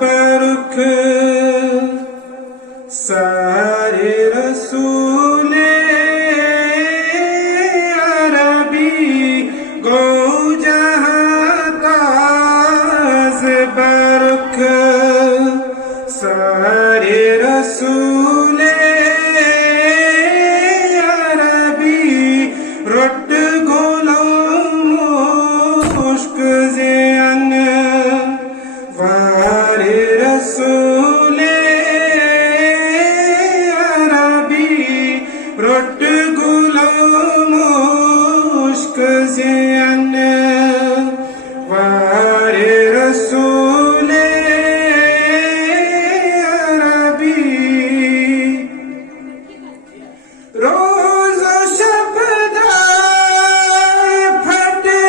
برق سارے رسول عربی گو جہاں تاز برق سارے رسول عربی رٹ غلام مشک زین وار رسول عربی رٹ غلام مشک زین وار رسول عربی روز و شب دار پھٹے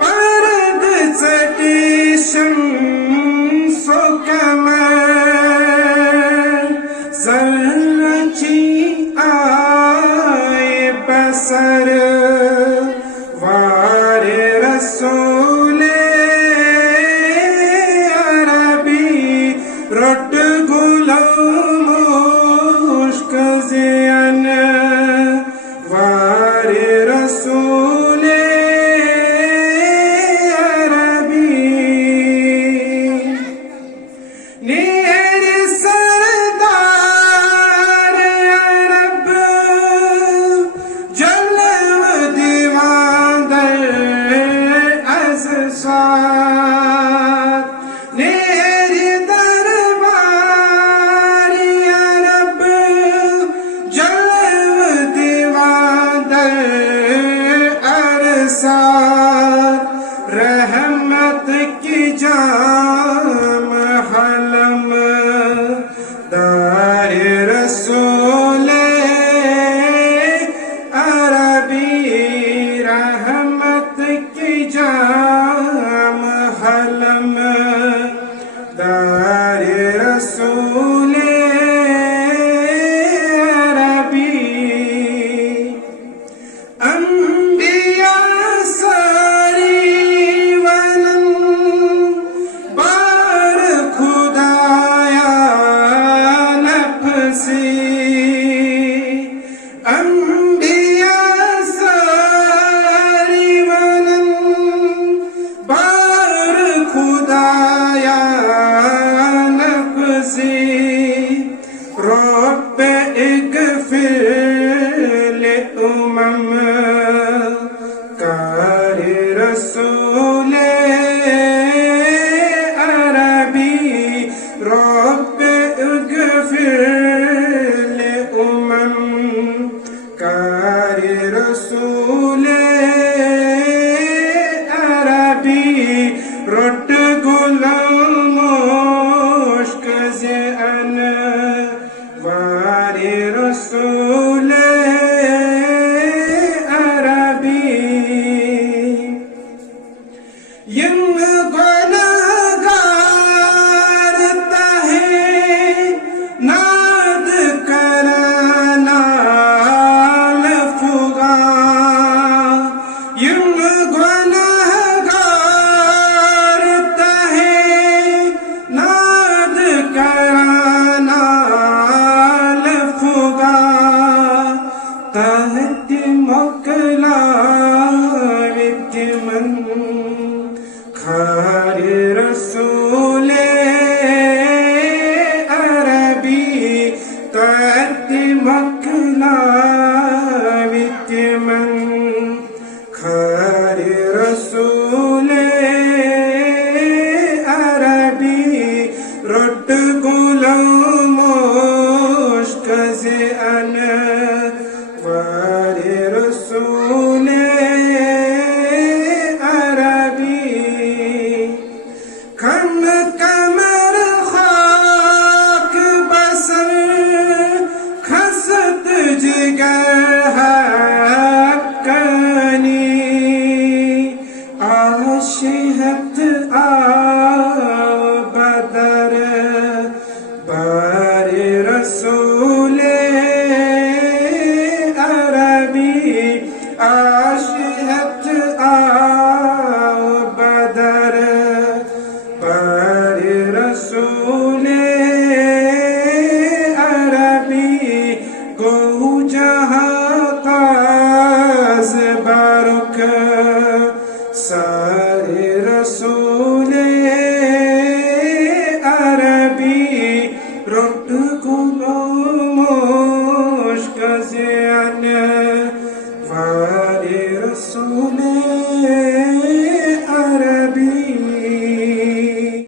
پرد چٹی شمس و قمر زرچی آئے بسر وار رسول عربی رٹ غلام مشک زین وار رسول عربی نیر سردار عرب جلو دیوان در از سات نیر دربار عرب جلو دیوان در ارسات رحمت کی جام حلم دار رسول عربی رحمت کی جام حلم دار رسول عربی انبیاء ساری ونن بار خدایا نفسی انبیاء ساری ونن بار خدایا نفسی رب اغفر لأمم کار رسول عربی رب اغفر لأمم کار رسول عربی رٹ غلام مشک زین وار رسول عربی یم گناہگار تہے ناد کرنا لفگا یم گناہگار تہے ناد کرنا لفگا تحت مکلا ودمن کھار رسول عربی تحت مکلا ودمن کھار رسول عربی رٹ غلام مشک زین وار رسول عربی کم کمر خاک بسر خست جگر حقانی آشہت بدر بار رسول عربی آشہت بدر رسول عربي ردكم مش كزيانا